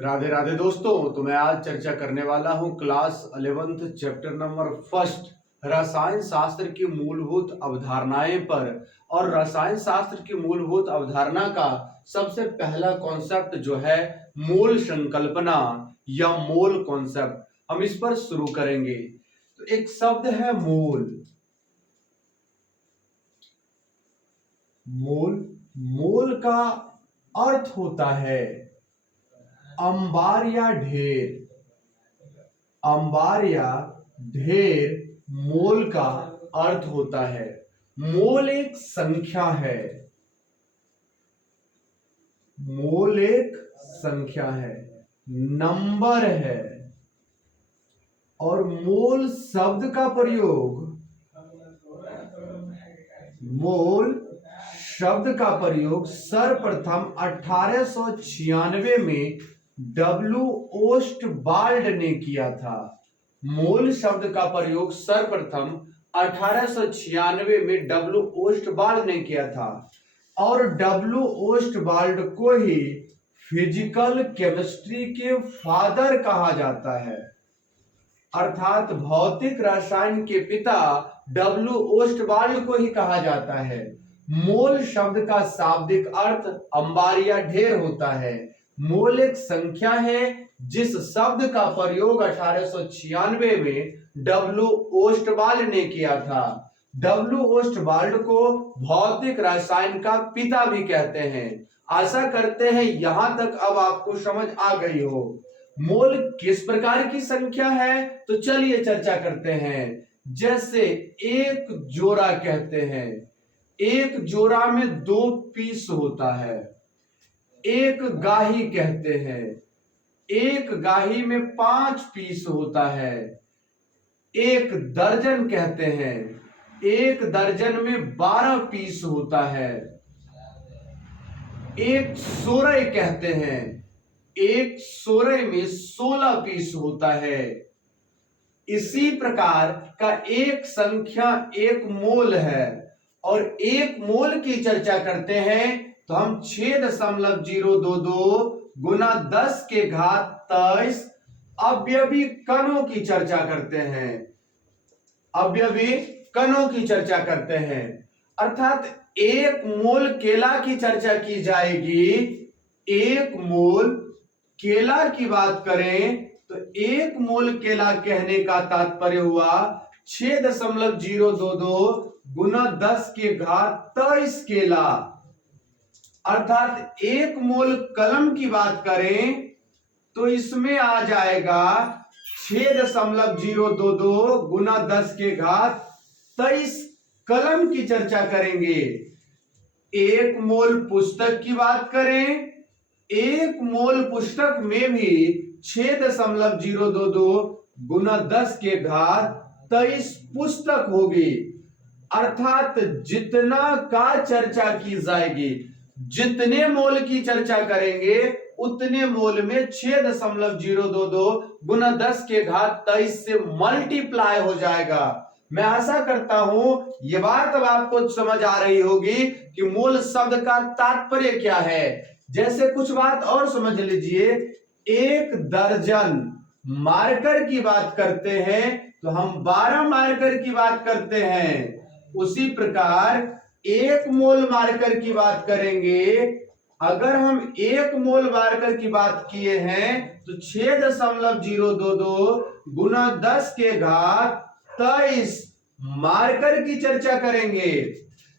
राधे राधे दोस्तों। तो मैं आज चर्चा करने वाला हूं class 11th chapter number first रसायन शास्त्र की मूलभूत अवधारणाएं पर। और रसायन शास्त्र की मूलभूत अवधारणा का सबसे पहला कॉन्सेप्ट जो है मोल संकल्पना या मोल कॉन्सेप्ट, हम इस पर शुरू करेंगे। तो एक शब्द है मोल। मोल मोल का अर्थ होता है अंबार या ढेर। अंबार या ढेर मोल का अर्थ होता है। मोल एक संख्या है। मोल एक संख्या है, नंबर है। और मोल शब्द का प्रयोग सर्वप्रथम 1896 में डब्ल्यू ओस्टवाल्ड ने किया था। मोल शब्द का प्रयोग सर्वप्रथम 1896 में डब्ल्यू ओस्टवाल्ड ने किया था। और डब्ल्यू ओस्टवाल्ड को ही फिजिकल केमिस्ट्री के फादर कहा जाता है, अर्थात भौतिक रसायन के पिता डब्ल्यू ओस्टवाल्ड को ही कहा जाता है। मोल शब्द का शाब्दिक अर्थ अंबार या ढेर होता है। मोल एक संख्या है जिस शब्द का प्रयोग 1896 में डब्ल्यू ओस्टवाल्ड ने किया था। डब्ल्यू ओस्टवाल्ड को भौतिक रसायन का पिता भी कहते हैं। आशा करते हैं यहां तक अब आपको समझ आ गई हो। मोल किस प्रकार की संख्या है, तो चलिए चर्चा करते हैं। जैसे एक जोड़ा कहते हैं, एक जोड़ा में 2 पीस होता है। एक गाही कहते हैं, एक गाही में 5 पीस होता है। एक दर्जन कहते हैं, एक दर्जन में 12 पीस होता है। एक सोरय कहते हैं, एक सोरय में 16 पीस होता है। इसी प्रकार का एक संख्या एक मोल है। और एक मोल की चर्चा करते हैं तो हम 6.022 गुना 10 के घात 23 अवयवी कणों की चर्चा करते हैं। अवयवी कणों की चर्चा करते हैं, अर्थात एक मोल केला की चर्चा की जाएगी। एक मोल केला की बात करें तो एक मोल केला कहने का तात्पर्य हुआ 6.022 गुना 10 के घात 23 केला। अर्थात एक मोल कलम की बात करें तो इसमें आ जाएगा 6.022 गुना 10 के घात 23 कलम की चर्चा करेंगे। एक मोल पुस्तक की बात करें, एक मोल पुस्तक में भी 6.022 गुना 10 के घात 23 पुस्तक होगी। अर्थात जितना का चर्चा की जाएगी, जितने मोल की चर्चा करेंगे उतने मोल में 6.022 गुना 10 के घात 23 से मल्टीप्लाई हो जाएगा। मैं आशा करता हूं ये बात अब आपको समझ आ रही होगी कि मोल शब्द का तात्पर्य क्या है। जैसे कुछ बात और समझ लीजिए। एक दर्जन मार्कर की बात करते हैं तो हम 12 मार्कर की बात करते हैं। उसी प्रकार एक मोल मार्कर की बात करेंगे, अगर हम एक मोल मार्कर की बात किए हैं तो 6.022 गुना 10 के घात 23 मार्कर की चर्चा करेंगे।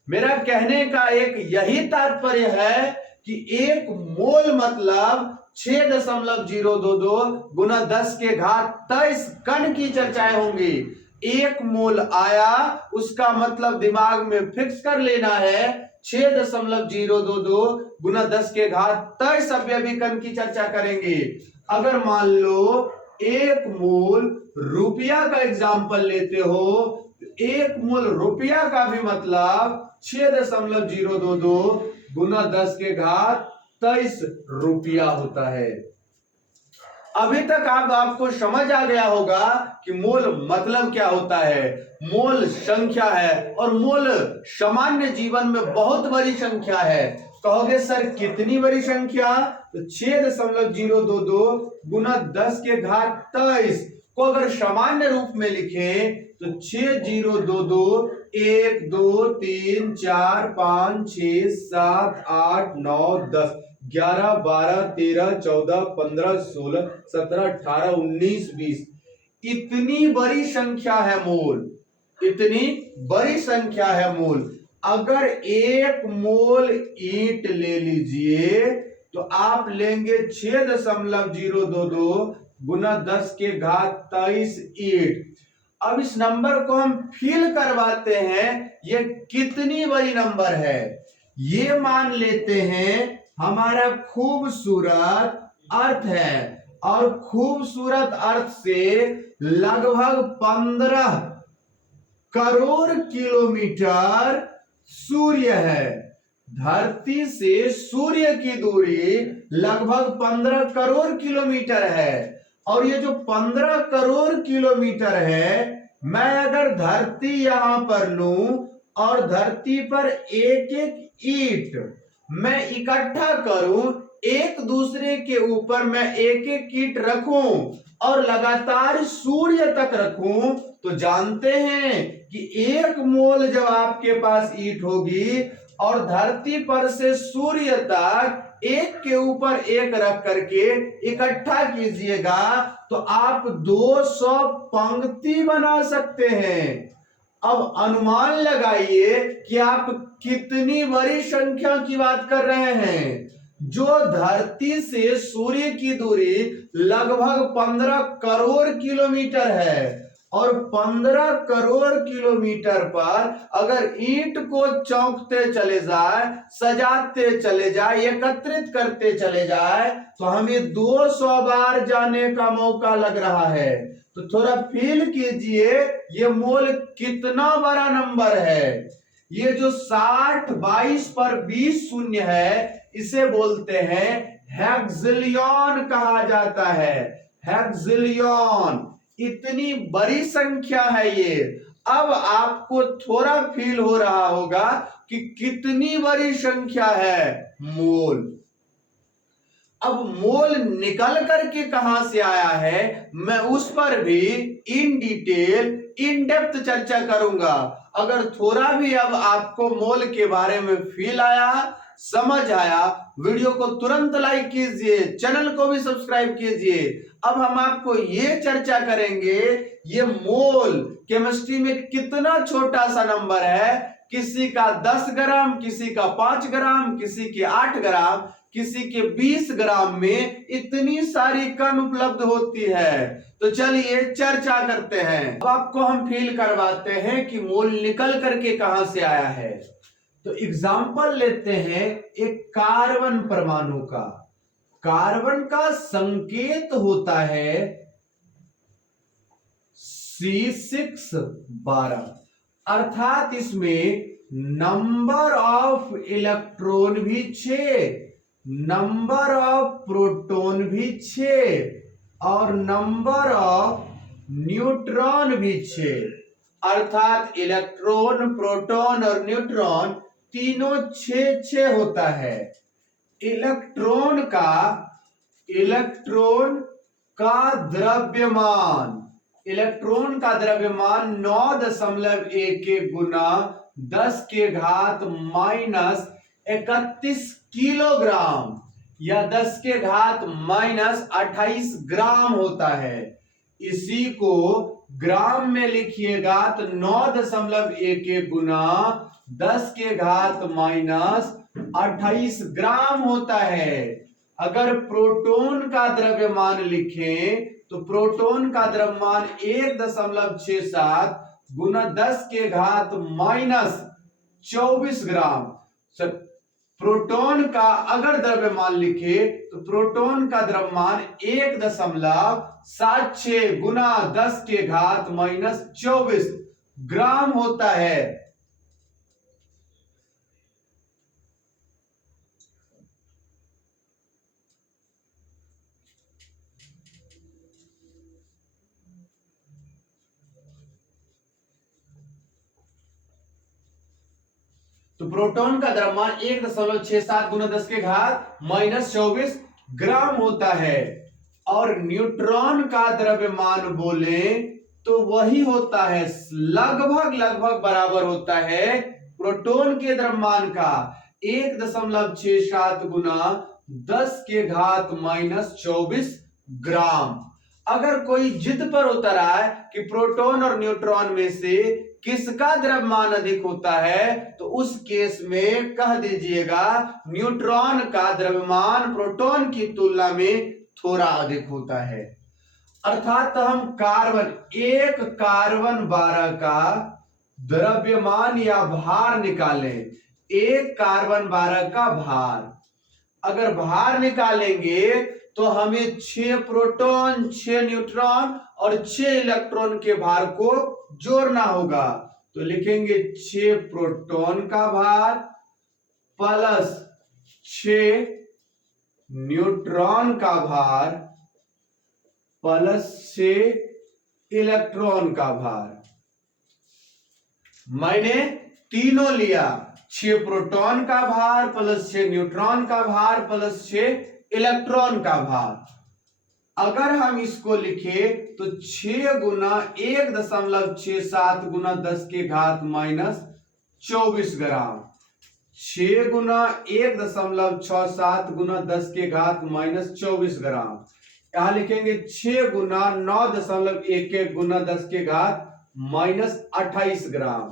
मेरा कहने का एक यही तात्पर्य है कि एक मोल मतलब 6.022 गुना 10 के घात 23 कण की चर्चाएं होंगी। एक मोल आया उसका मतलब दिमाग में फिक्स कर लेना है 6.022 गुना 10 के घात 23 अवयवी कण की चर्चा करेंगे। अगर मान लो एक मोल रुपया का एग्जाम्पल लेते हो, एक मोल रुपया का भी मतलब 6.022 गुना 10 के घात 23 रुपया होता है। अभी तक आपको समझ आ गया होगा कि मोल मतलब क्या होता है। मोल संख्या है और मोल सामान्य जीवन में बहुत बड़ी संख्या है। कहोगे सर कितनी बड़ी संख्या, तो 6.022 गुना 10 के घात 23 को अगर सामान्य रूप में लिखे तो 6022 1 2 3 4 5 6 7 8 9 10 11 12 13 14 15 16 17 18 19 20 इतनी बड़ी संख्या है मोल, इतनी बड़ी संख्या है मोल। अगर 1 मोल ईंट ले लीजिए तो आप लेंगे 6.022 गुना 10 के घात 23 ईंट। अब इस नंबर को हम फील करवाते हैं, ये कितनी बड़ी नंबर है। ये मान लेते हैं हमारा खूबसूरत अर्थ है, और खूबसूरत अर्थ से लगभग 15 करोड़ किलोमीटर सूर्य है। धरती से सूर्य की दूरी लगभग 15 करोड़ किलोमीटर है, और ये जो 15 करोड़ किलोमीटर है, मैं अगर धरती यहां पर लूं और धरती पर एक एक ईंट मैं इकट्ठा करूं, एक दूसरे के ऊपर मैं एक एक ईंट रखूं और लगातार सूर्य तक रखूं, तो जानते हैं कि 1 मोल जब आपके पास ईंट होगी और धरती पर से सूर्य तक एक के ऊपर एक रख करके इकट्ठा कीजिएगा तो आप 200 पंक्ति बना सकते हैं। अब अनुमान लगाइए कि आप कितनी बड़ी संख्या की बात कर रहे हैं। जो धरती से सूर्य की दूरी लगभग 15 करोड़ किलोमीटर है, और 15 करोड़ किलोमीटर पर अगर ईंट को चौंकते चले जाए, सजाते चले जाए, एकत्रित करते चले जाए, तो हमें 200 बार जाने का मौका लग रहा है। तो थोड़ा फील कीजिए ये मोल कितना बड़ा नंबर है। ये जो 60 22 पर 20 शून्य है, इसे बोलते हैं हेक्सिलियन कहा जाता है। हेक्सिलियन इतनी बड़ी संख्या है ये। अब आपको थोड़ा फील हो रहा होगा कि कितनी बड़ी संख्या है मोल। अब मोल निकल करके कहां से आया है, मैं उस पर भी इन डिटेल इन डेप्थ चर्चा करूंगा। अगर थोड़ा भी अब आपको मोल के बारे में फील आया, समझ आया, वीडियो को तुरंत लाइक कीजिए, चैनल को भी सब्सक्राइब कीजिए। अब हम आपको ये चर्चा करेंगे ये मोल केमिस्ट्री में कितना छोटा सा नंबर है। किसी का 10 ग्राम, किसी का 5 ग्राम, किसी के 8 ग्राम, किसी के 20 ग्राम में इतनी सारी कण उपलब्ध होती है। तो चलिए चर्चा करते हैं। अब आपको हम फील करवाते हैं कि मोल निकल करके कहां से आया है। तो एग्जाम्पल लेते हैं एक कार्बन परमाणु का। कार्बन का संकेत होता है C612, अर्थात इसमें नंबर ऑफ इलेक्ट्रॉन भी 6, नंबर ऑफ प्रोटॉन भी 6 और नंबर ऑफ न्यूट्रॉन भी 6, अर्थात इलेक्ट्रॉन, प्रोटॉन और न्यूट्रॉन तीनों 6 होता है। इलेक्ट्रॉन का द्रव्यमान 9.11 गुना 10 के घात माइनस 31 किलोग्राम या 10 के घात माइनस 28 ग्राम होता है। इसी को ग्राम में लिखिएगा तो 9.11 गुना 10 के घात माइनस 28 ग्राम होता है। अगर प्रोटॉन का द्रव्यमान लिखें तो प्रोटॉन का द्रव्यमान 1.67 गुना 10 के घात माइनस 24 ग्राम। प्रोटॉन का अगर द्रव्यमान लिखे तो प्रोटॉन का द्रव्यमान 1.76 गुना 10 के घात माइनस 24 ग्राम होता है। तो प्रोटॉन का द्रव्यमान 1.67 गुना 10 के घात माइनस 24 ग्राम होता है, और न्यूट्रॉन का द्रव्यमान बोले तो वही होता है, लगभग लगभग बराबर होता है प्रोटॉन के द्रव्यमान का 1.67 गुना 10⁻⁻24 ग्राम। अगर कोई जिद पर उतर आए कि प्रोटॉन और न्यूट्रॉन में से किसका द्रव्यमान अधिक होता है, तो उस केस में कह दीजिएगा न्यूट्रॉन का द्रव्यमान प्रोटॉन की तुलना में थोड़ा अधिक होता है। अर्थात हम एक कार्बन 12 का द्रव्यमान या भार निकालें, एक कार्बन 12 का भार, अगर भार निकालेंगे तो हमें 6 प्रोटॉन, 6 न्यूट्रॉन और 6 इलेक्ट्रॉन के भार को जोड़ना होगा। तो लिखेंगे 6 प्रोटॉन का भार प्लस 6 न्यूट्रॉन का भार प्लस 6 इलेक्ट्रॉन का भार। मैंने तीनों लिया, 6 प्रोटॉन का भार प्लस 6 न्यूट्रॉन का भार प्लस 6 इलेक्ट्रॉन का भार। अगर हम इसको लिखे तो 6 गुना 1.67 गुना 10⁻⁻24 ग्राम, 6 गुना 1.67 गुना 10⁻⁻24 ग्राम। यहां लिखेंगे 6 गुना 9.11 गुना 10⁻⁻28 ग्राम।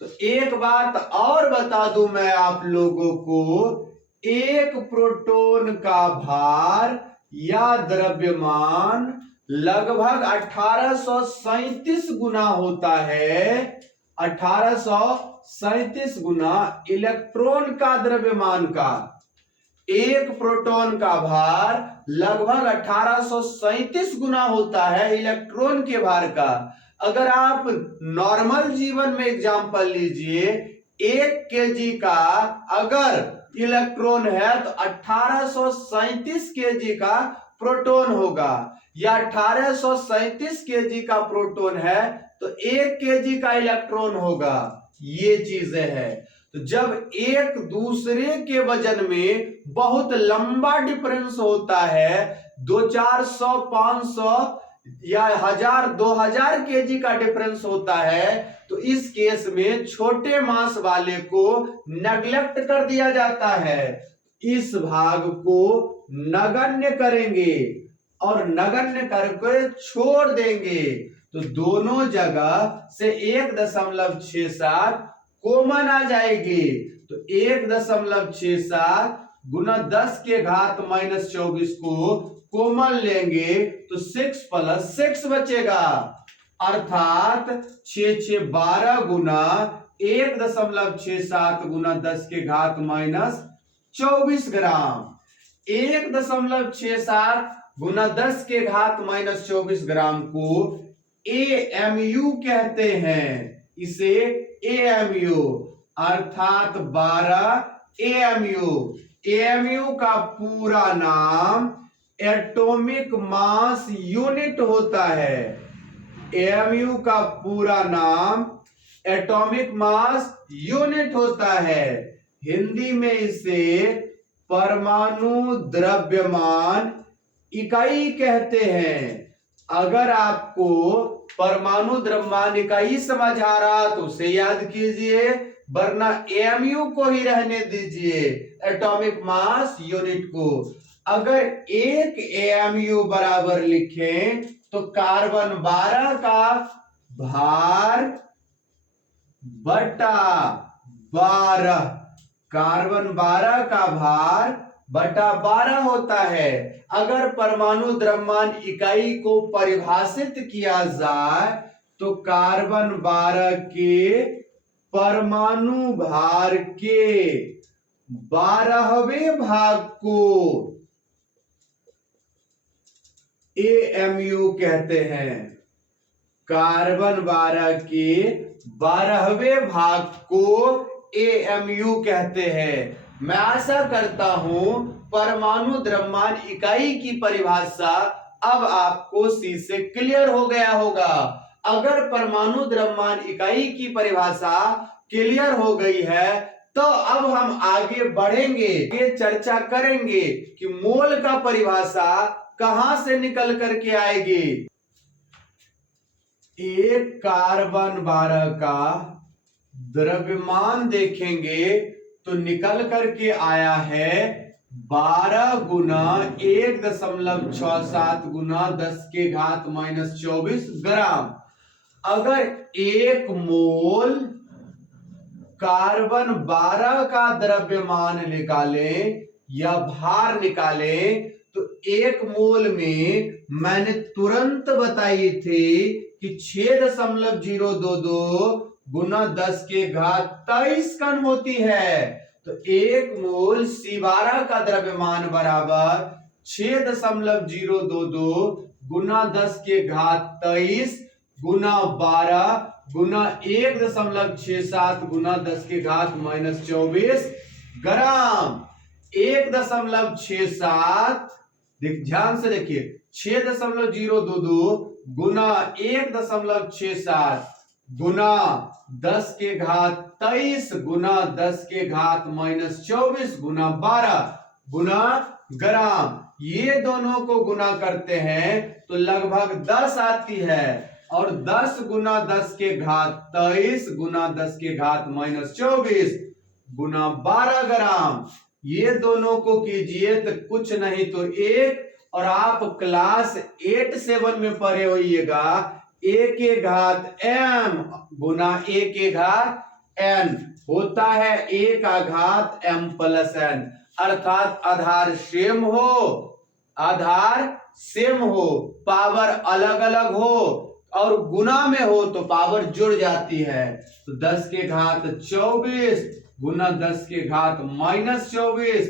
तो एक बात और बता दूं मैं आप लोगों को, एक प्रोटॉन का भार या द्रव्यमान लगभग 1837 गुना होता है, 1837 गुना इलेक्ट्रॉन का द्रव्यमान का। एक प्रोटॉन का भार लगभग 1837 गुना होता है इलेक्ट्रॉन के भार का। अगर आप नॉर्मल जीवन में एग्जांपल लीजिए, 1 केजी का अगर इलेक्ट्रॉन है तो 1837 केजी का प्रोटॉन होगा, या 1837 केजी का प्रोटॉन है तो 1 केजी का इलेक्ट्रॉन होगा। ये चीजें हैं। तो जब एक दूसरे के वजन में बहुत लंबा डिफरेंस होता है, 200-400 500 या 1000-2000 केजी का डिफरेंस होता है, तो इस केस में छोटे मास वाले को नेग्लेक्ट कर दिया जाता है। इस भाग को नगण्य करेंगे और नगण्य करके छोड़ देंगे, तो दोनों जगह से 1.67 कॉमन आ जाएगी। तो 1.67 गुना 10⁻⁻24 को कॉमन लेंगे तो 6 + 6 बचेगा, अर्थात 6 12 गुना 1.67 गुना 10⁻⁻24 ग्राम। 1.67 गुना 10⁻⁻24 ग्राम को AMU कहते हैं, इसे AMU अर्थात 12 AMU। AMU का पूरा नाम एटॉमिक मास यूनिट होता है। AMU का पूरा नाम एटॉमिक मास यूनिट होता है। हिंदी में इसे परमाणु द्रव्यमान इकाई कहते हैं। अगर आपको परमाणु द्रव्यमान इकाई समझ आ रहा तो उसे याद कीजिए, वरना AMU को ही रहने दीजिए, एटॉमिक मास यूनिट को। अगर एक AMU बराबर लिखें तो कार्बन 12 का भार बटा 12, कार्बन 12 का भार बटा 12 होता है। अगर परमाणु द्रव्यमान इकाई को परिभाषित किया जाए तो कार्बन 12 के परमाणु भार के 12वें भाग को AMU कहते हैं। कार्बन 12 के 12वें भाग को AMU कहते हैं। मैं आशा करता हूं परमाणु द्रव्यमान इकाई की परिभाषा अब आपको सी से क्लियर हो गया होगा। अगर परमाणु द्रव्यमान इकाई की परिभाषा क्लियर हो गई है तो अब हम आगे बढ़ेंगे, ये चर्चा करेंगे कि मोल का परिभाषा कहां से निकल करके आएगी। एक कार्बन 12 का द्रव्यमान देखेंगे तो निकल करके आया है 12 गुना 1.67 गुना 10⁻⁻24 ग्राम। अगर एक मोल कार्बन 12 का द्रव्यमान निकालें या भार निकालें तो एक मोल में मैंने तुरंत बताई थी कि 6.022 गुना 10⁻23 कण होती है। तो एक मोल C12 का द्रव्यमान बराबर 6.022 गुना 10⁻23 गुना 12 गुना 1.67 गुना 10⁻⁻24 ग्राम। 1.67 ध्यान से देखिए, 6.022 गुना 1.67 गुना 10⁻23 गुना 10⁻⁻24 गुना 12 गुना ग्राम। ये दोनों को गुना करते हैं तो लगभग 10 आती है, और 10 गुना 10⁻23 गुना 10⁻⁻24 गुना 12 ग्राम। ये दोनों को कीजिए तो कुछ नहीं तो 1, और आप क्लास 8-7 में पढ़े होइएगा, A⁻m गुना A⁻n होता है A⁻m+n, अर्थात आधार सेम हो, पावर अलग अलग हो और गुना में हो तो पावर जुड़ जाती है। तो 10⁻24 गुना 10⁻⁻24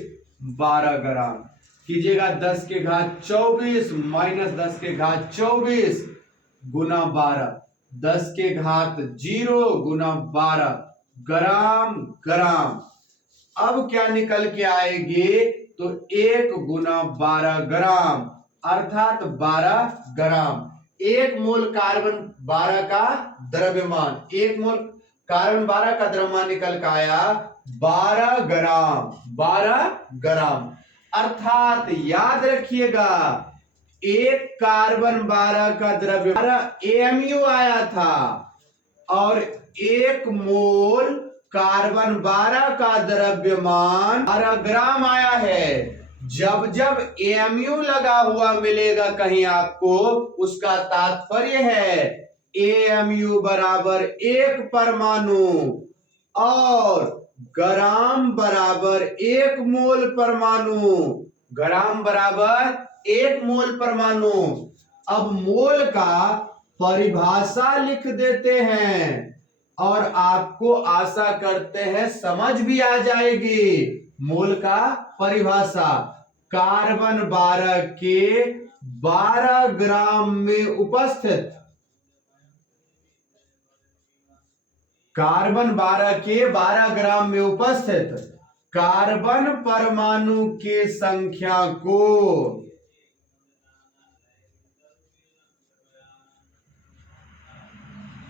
12 ग्राम कीजिएगा। 10⁻24 माइनस 10⁻24 गुना 12, 10⁻0 गुना 12 ग्राम ग्राम। अब क्या निकल के आएगी तो 1 गुना 12 ग्राम अर्थात 12 ग्राम। एक मोल कार्बन 12 का द्रव्यमान, एक मोल कार्बन 12 का द्रव्यमान निकल के आया 12 ग्राम, 12 ग्राम। अर्थात याद रखिएगा, एक कार्बन 12 का द्रव्यमान AMU आया था और एक मोल कार्बन 12 का द्रव्यमान 12 ग्राम आया है। जब जब AMU लगा हुआ मिलेगा कहीं आपको, उसका तात्पर्य है AMU बराबर 1 परमाणु और ग्राम बराबर 1 मोल परमाणु, ग्राम बराबर 1 मोल परमाणु। अब मोल का परिभाषा लिख देते हैं और आपको आशा करते हैं समझ भी आ जाएगी। मोल का परिभाषा, कार्बन 12 के 12 ग्राम में उपस्थित, कार्बन 12 के 12 ग्राम में उपस्थित कार्बन परमाणु के संख्या को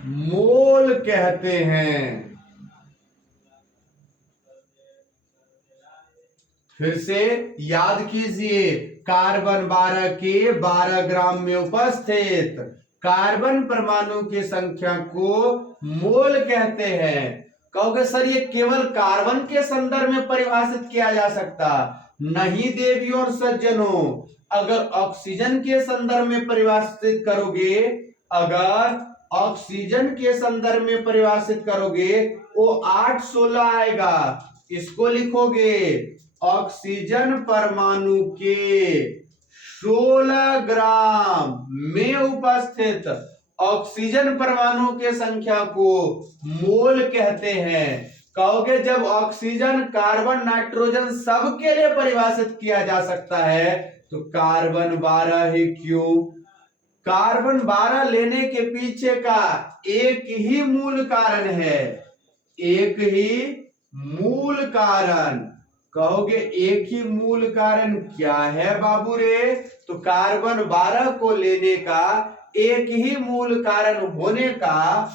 मोल कहते हैं। फिर से याद कीजिए, कार्बन 12 के 12 ग्राम में उपस्थित कार्बन परमाणु की संख्या को मोल कहते हैं। कहोगे सर ये केवल कार्बन के संदर्भ में परिभाषित किया जा सकता? नहीं देवियों और सज्जनों, अगर ऑक्सीजन के संदर्भ में परिभाषित करोगे, अगर ऑक्सीजन के संदर्भ में परिभाषित करोगे वो 8-16 आएगा। इसको लिखोगे, ऑक्सीजन परमाणु के 16 ग्राम में उपस्थित ऑक्सीजन परमाणु के संख्या को मोल कहते हैं। कहोगे जब ऑक्सीजन, कार्बन, नाइट्रोजन सबके लिए परिभाषित किया जा सकता है तो कार्बन 12 ही क्यों? कार्बन 12 लेने के पीछे का एक ही मूल कारण है, एक ही मूल कारण। कहोगे एक ही मूल कारण क्या है बाबू रे? तो कार्बन 12 को लेने का एक ही मूल कारण होने का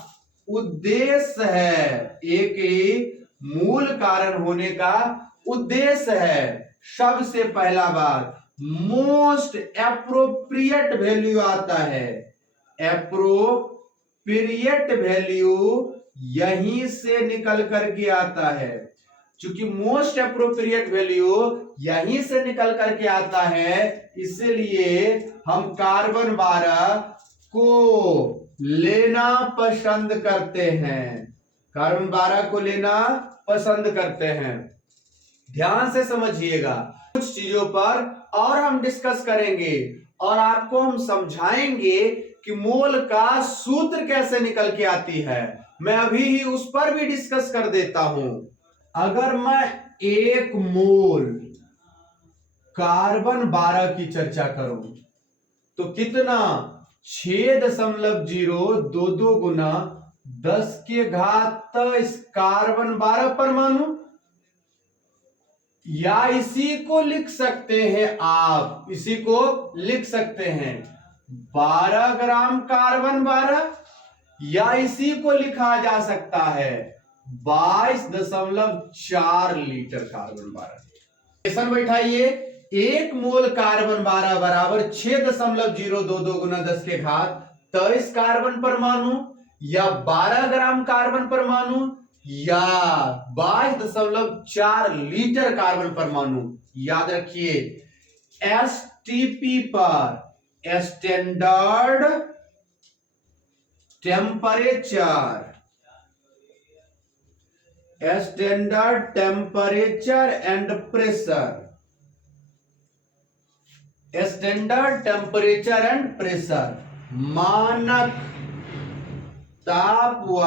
उद्देश्य है, एक ही मूल कारण होने का उद्देश्य है। सबसे पहला बात मोस्ट एप्रोप्रिएट वैल्यू आता है। एप्रोप्रिएट वैल्यू यहीं से निकल करके आता है। क्योंकि मोस्ट एप्रोप्रिएट वैल्यू यहीं से निकल करके आता है, इसलिए हम कार्बन 12 को लेना पसंद करते हैं। कार्बन 12 को लेना पसंद करते हैं। ध्यान से समझिएगा, कुछ चीजों पर और हम डिस्कस करेंगे और आपको हम समझाएंगे कि मोल का सूत्र कैसे निकल के आती है। मैं अभी ही उस पर भी डिस्कस कर देता हूं। अगर मैं 1 मोल कार्बन 12 की चर्चा करूं तो कितना 6.022 गुना 10 के घात 23 कार्बन 12 परमाणु, या इसी को लिख सकते हैं आप, इसी को लिख सकते हैं 12 ग्राम कार्बन 12, या इसी को लिखा जा सकता है 22.4 लीटर कार्बन 12। बैठाइए, 1 मोल कार्बन 12 बराबर 6.022 गुना 10 के घात 23 कार्बन परमाणु, या 12 ग्राम कार्बन परमाणु, या 22.4 लीटर कार्बन परमाणु। याद रखिए, एसटीपी पर standard temperature, standard temperature and pressure, standard temperature and pressure, मानक ताप व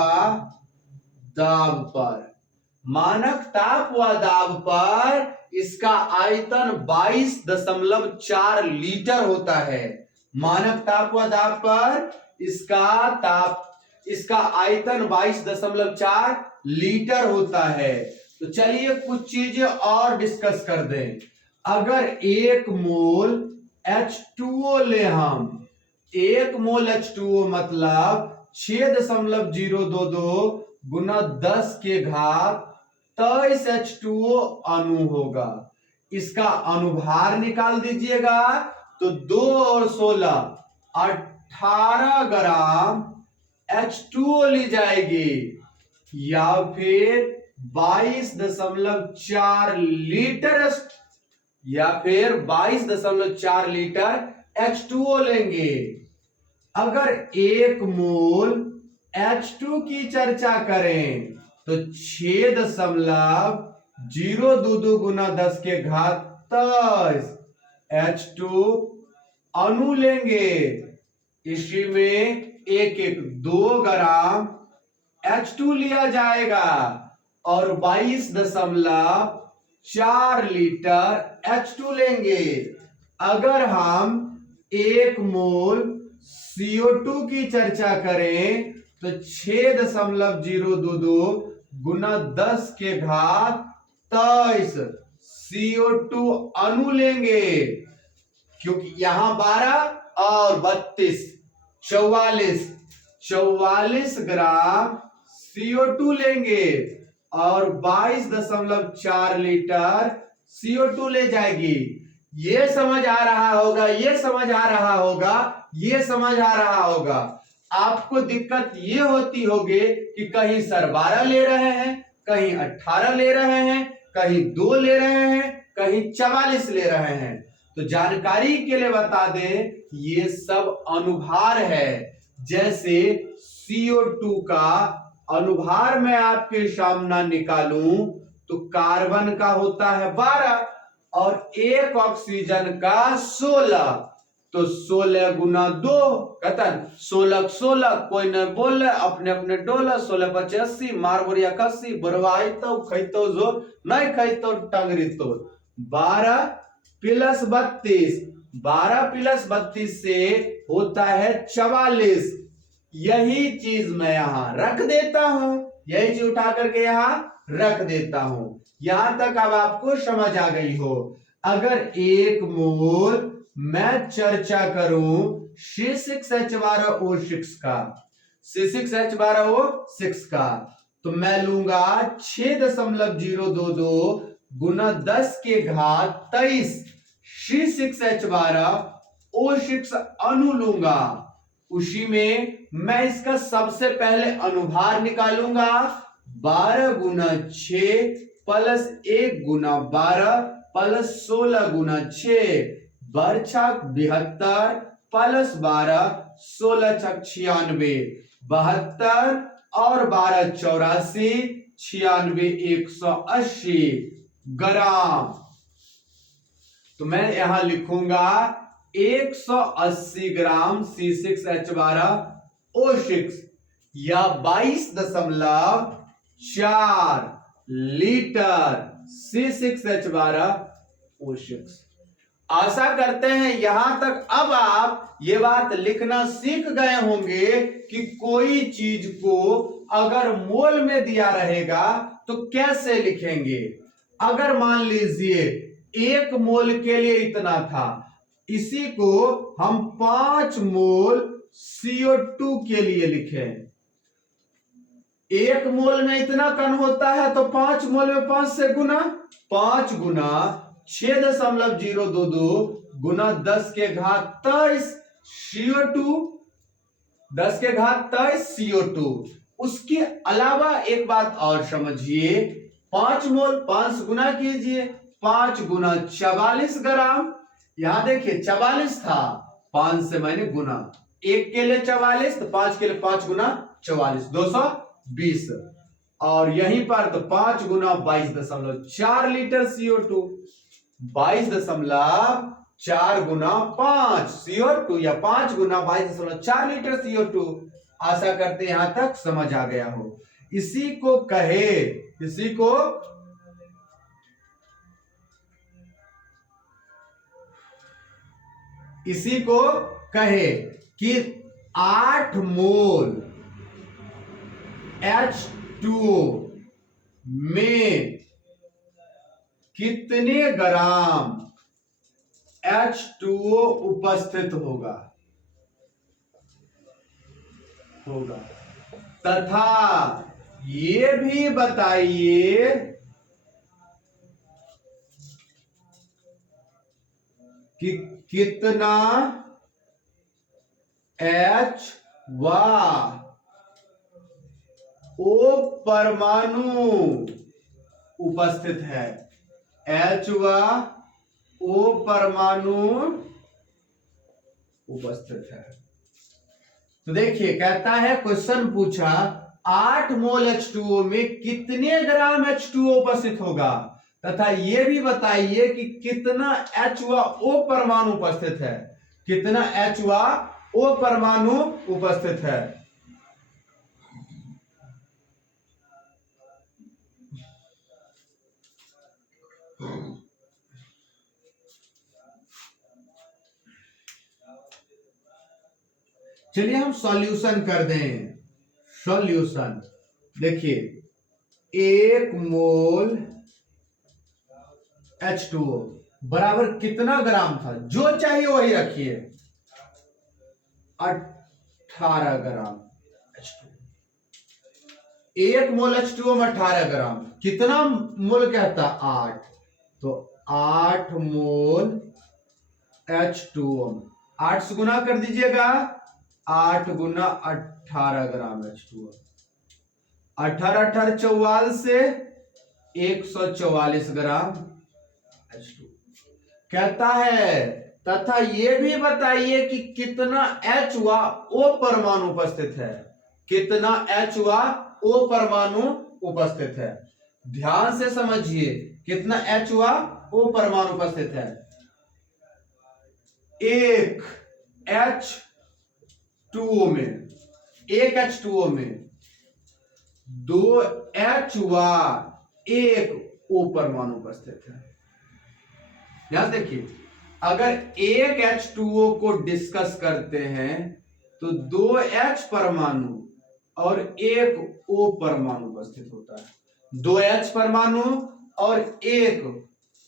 दाब पर, मानक ताप व दाब पर इसका आयतन 22.4 लीटर होता है। मानक ताप व दाब पर इसका आयतन 22.4 लीटर होता है। तो चलिए कुछ चीजें और डिस्कस कर दें। अगर 1 मोल H2O ले हम, 1 मोल H2O मतलब 6.022 गुना 10 के घात 23 H2O अणु होगा। इसका अनुभार निकाल दीजिएगा तो 2 और 16 18 ग्राम H2O ली जाएगी, या फिर 22.4 लीटर, या फिर 22.4 लीटर H2O लेंगे। अगर 1 मोल H2 की चर्चा करें तो 6.022 गुना 10 के घात 23 H2 अणु लेंगे। इसी में 2 ग्राम H2 लिया जाएगा और 22.4 लीटर H2 लेंगे। अगर हम 1 मोल CO2 की चर्चा करें तो 6.022 गुना 10 के घात 23 CO2 अणु लेंगे, क्योंकि यहां 12 और 32 44 ग्राम CO2 लेंगे और 22.4 लीटर CO2 ले जाएगी। ये समझ आ रहा होगा, ये समझ आ रहा होगा, ये समझ आ रहा होगा। आपको दिक्कत ये होती होगी कि कहीं सर 12 ले रहे हैं, कहीं 18 ले रहे हैं, कहीं 2 ले रहे हैं, कहीं 44 ले रहे हैं। तो जानकारी के लिए बता दें, ये सब अनुभार है। जैसे CO2 का अनुभार मैं आपके सामने निकालूं तो कार्बन का होता है 12 और 1 ऑक्सीजन का 16, तो 16 गुना 2 कतन 16 कोई न बोले अपने अपने डोला 16 × 80 मार बोरिया 80 बरवाई तो खैतो जो नहीं खैतो टंगरी तो 12 + 32 से होता है 44। यही चीज मैं यहां रख देता हूं, यही चीज उठा करके यहां रख देता हूं। यहां तक अब आपको समझ आ गई हो। अगर 1 मोल मैं चर्चा करूं C6H12O6 का, C6H12O6 का, तो मैं लूंगा 6.022 गुना 10 के घात 23 C6H12O6 अणु लूंगा। उसी में मैं इसका सबसे पहले अनुभार निकालूंगा। 12 गुना 6 प्लस 1 गुना 12 प्लस 16 गुना 6 बरछक 72 प्लस 12 16 छक 96 72 और 12 84 96 180 ग्राम। तो मैं यहां लिखूंगा 180 ग्राम C6H12O6 या 22.4 लीटर C6H12O6। आशा करते हैं यहां तक अब आप ये बात लिखना सीख गए होंगे कि कोई चीज को अगर मोल में दिया रहेगा तो कैसे लिखेंगे। अगर मान लीजिए 1 मोल के लिए इतना था, इसी को हम 5 मोल CO2 के लिए लिखें। 1 मोल में इतना कण होता है तो 5 मोल में 5 से गुना, 5 गुना 6.022 गुना 10 के घात 23 CO2, 10 के घात 23 CO2। उसके अलावा एक बात और समझिए, 5 मोल 5 गुना कीजिए, 5 गुना 44 ग्राम। यहां देखिए 44 था, 5 से मैंने गुना, 1 के लिए 44 तो 5 के लिए 5 गुना 44 220 और यहीं पर तो 5 गुना 22.4 लीटर CO2, 22.4 गुना 5 CO2 या 5 गुना 22.4 लीटर CO2। आशा करते यहां तक समझ आ गया हो। इसी को कहे कि 8 मोल H2O में कितने ग्राम H2O उपस्थित होगा तथा ये भी बताइए कि कितना H व O परमाणु उपस्थित है। H व O परमाणु उपस्थित है। तो देखिए कहता है, क्वेश्चन पूछा 8 मोल H2O में कितने ग्राम H2O उपस्थित होगा तथा यह भी बताइए कि कितना H व O परमाणु उपस्थित है। कितना H व O परमाणु उपस्थित है। चलिए हम सॉल्यूशन कर दें। सॉल्यूशन देखिए, 1 मोल H2O बराबर कितना ग्राम था, जो चाहिए वही रखिए, 18 ग्राम H2O। 1 मोल H2O में 18 ग्राम, कितना मोल कहता 8, तो 8 मोल H2O 8 से गुना कर दीजिएगा, 8 गुना 18 ग्राम H2O। 18 18 44 से 144 ग्राम H2O। कहता है तथा यह भी बताइए कि कितना H व O परमाणु उपस्थित है। कितना H व O परमाणु उपस्थित है। ध्यान से समझिए, कितना H व O परमाणु उपस्थित है। 1 H2O में, 1 H2O में 2 H व 1 O परमाणु उपस्थित है। ध्यान देखिए, अगर 1 H2O को डिस्कस करते हैं तो 2 H परमाणु और 1 O परमाणु उपस्थित होता है। 2 H परमाणु और 1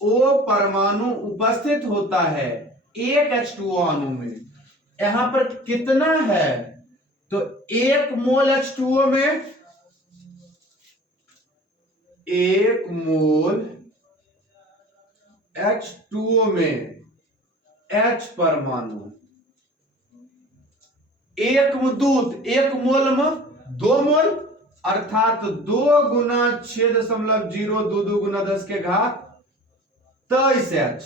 O परमाणु उपस्थित होता है 1 H2O अणु में। यहां पर कितना है, तो 1 मोल H2O में 1 मोल H2O में H परमाणु, एक दूत 1 मोल में 2 मोल, अर्थात 2 गुना 6.022 गुना 10 के घात 23 H।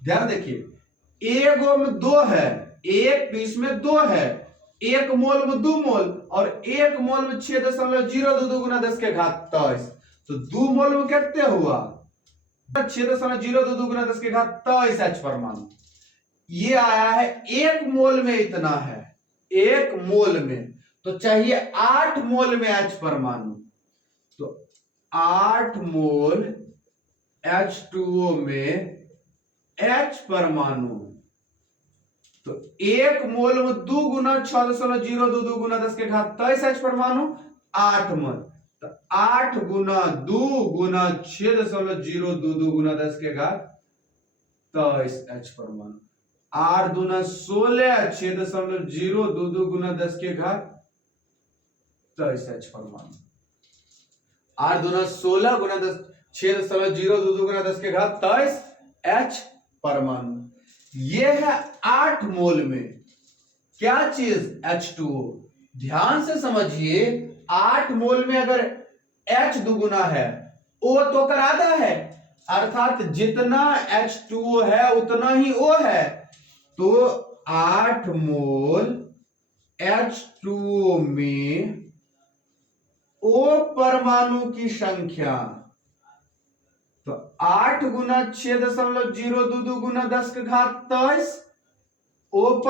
ध्यान देखिए, एगो में 2 है, एक पीस में 2 है, 1 मोल में 2 मोल और 1 मोल में 6.022 गुना 10 के घात 23। तो 2 मोल में कितने हुआ? 6.022 गुना 10 के घात 23 H परमाणु। ये आया है 1 मोल में इतना है, 1 मोल में, तो चाहिए 8 मोल में H परमाणु। तो 8 मोल H2O में H परमाणु, तो 1 मोल में 2 गुना 6.022 गुना 10 के घात 23 H परमाणु, 8 मोल, तो 8 गुना 2 गुना 6.022 गुना 10 के घात 23 H परमाणु, 8 दूना 16, 6.022 गुना 10 के घात 23 H परमाणु, 8 दूना 16 गुना 6.022 गुना 10 के घात 23 H परमाणु। यह है 8 मोल में क्या चीज? H2O। ध्यान से समझिए, 8 मोल में अगर H दुगुना है, O तो कर आधा है, अर्थात जितना H2O है उतना ही O है। तो 8 मोल H2O में O परमाणु की संख्या, तो 8 गुना 6.022 गुना 10 के घात 23 O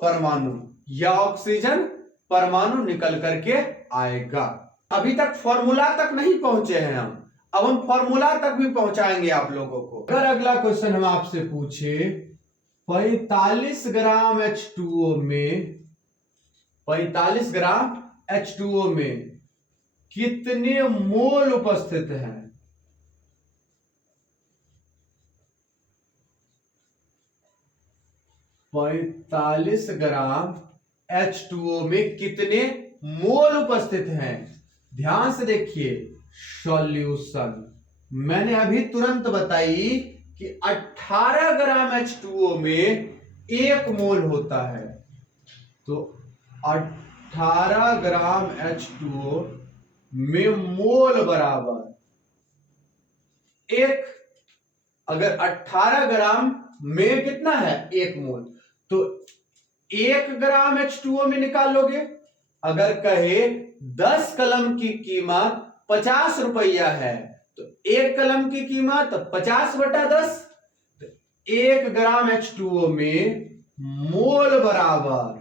परमाणु या ऑक्सीजन परमाणु निकल करके आएगा। अभी तक फॉर्मूला तक नहीं पहुंचे हैं हम, अब हम फॉर्मूला तक भी पहुंचाएंगे आप लोगों को। अगर अगला क्वेश्चन हम आपसे पूछे 45 ग्राम H2O में, 45 ग्राम H2O में कितने मोल उपस्थित हैं? 45 ग्राम H2O में कितने मोल उपस्थित हैं? ध्यान से देखिए, सॉल्यूशन मैंने अभी तुरंत बताई कि 18 ग्राम H2O में 1 मोल होता है। तो 18 ग्राम H2O में मोल बराबर 1, अगर 18 ग्राम में कितना है? 1 मोल, तो 1 ग्राम H2O में निकाल लोगे। अगर कहे 10 कलम की कीमत 50 रुपया है, तो 1 कलम की कीमत 50/10, तो 1 ग्राम H2O में मोल बराबर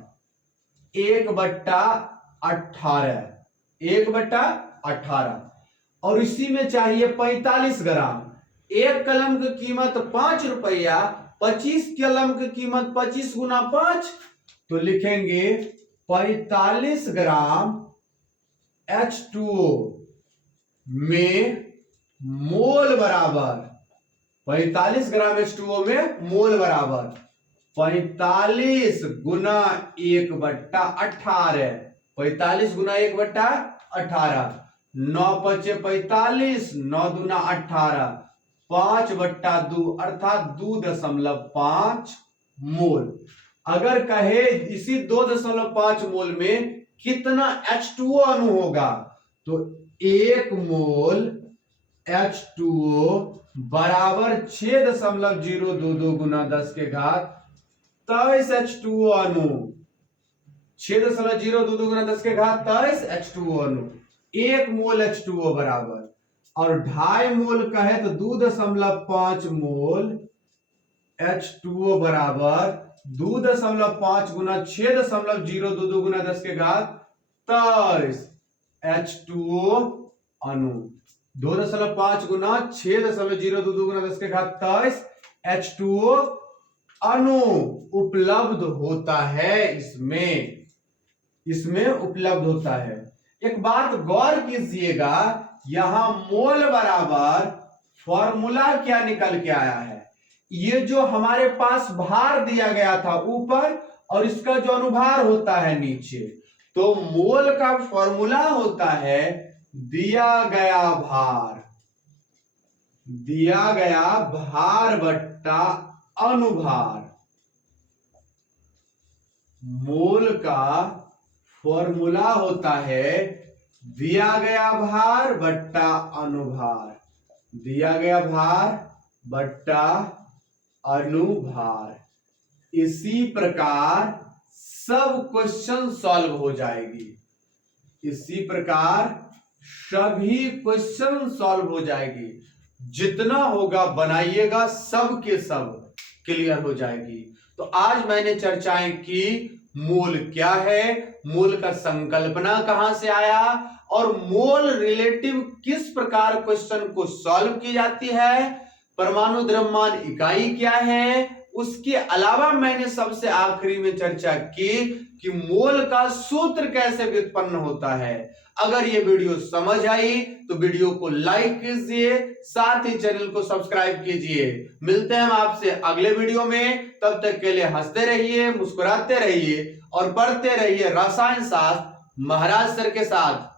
1/18, 1/18। और इसी में चाहिए 45 ग्राम, 1 कलम की कीमत 5 रुपया, 25 कलम की कीमत 25 गुना 5, तो लिखेंगे 45 ग्राम H2O में मोल बराबर, 45 ग्राम H2O में मोल बराबर 45 गुना 1/18, 45 गुना 1/18, 9 × 45, 9 दूना 18, 5/2 अर्थात 2.5 मोल। अगर कहे इसी 2.5 मोल में कितना H2O अणु होगा, तो 1 मोल H2O बराबर 6.022 गुना 10 के घात 23 H2O अणु, 6.022 गुना 10 के घात 23 H2O अणु, 1 मोल H2O बराबर, और 2.5 मोल कहे तो 2.5 मोल H2O बराबर 2.5 गुना 6.022 गुना 10 के घात 23 H2O अणु, 2.5 गुना 6.022 गुना 10 के घात 23 H2O अणु उपलब्ध होता है, इसमें उपलब्ध होता है। एक बात गौर कीजिएगा, यहां मोल बराबर फॉर्मूला क्या निकल के आया है? ये जो हमारे पास भार दिया गया था ऊपर और इसका जो अनुभार होता है नीचे, तो मोल का फॉर्मूला होता है दिया गया भार बट्टा अनुभार। मोल का फॉर्मूला होता है दिया गया भार बट्टा अनुभार, दिया गया भार बट्टा अनुभार। इसी प्रकार सब क्वेश्चन सॉल्व हो जाएगी, इसी प्रकार सभी क्वेश्चन सॉल्व हो जाएगी। जितना होगा बनाइएगा, सब के सब क्लियर हो जाएगी। तो आज मैंने चर्चाएं की मोल क्या है, मोल का संकल्पना कहां से आया और मोल रिलेटिव किस प्रकार क्वेश्चन को सॉल्व की जाती है, परमाणु द्रव्यमान इकाई क्या है। उसके अलावा मैंने सबसे आखिरी में चर्चा की कि मोल का सूत्र कैसे व्युत्पन्न होता है। अगर ये वीडियो समझ आई तो वीडियो को लाइक कीजिए, साथ ही चैनल को सब्सक्राइब कीजिए। मिलते हैं हम आपसे अगले वीडियो में, तब तक के लिए हंसते रहिए, मुस्कुराते रहिए और पढ़ते रहिए रसायन शास्त्र महाराज सर के साथ।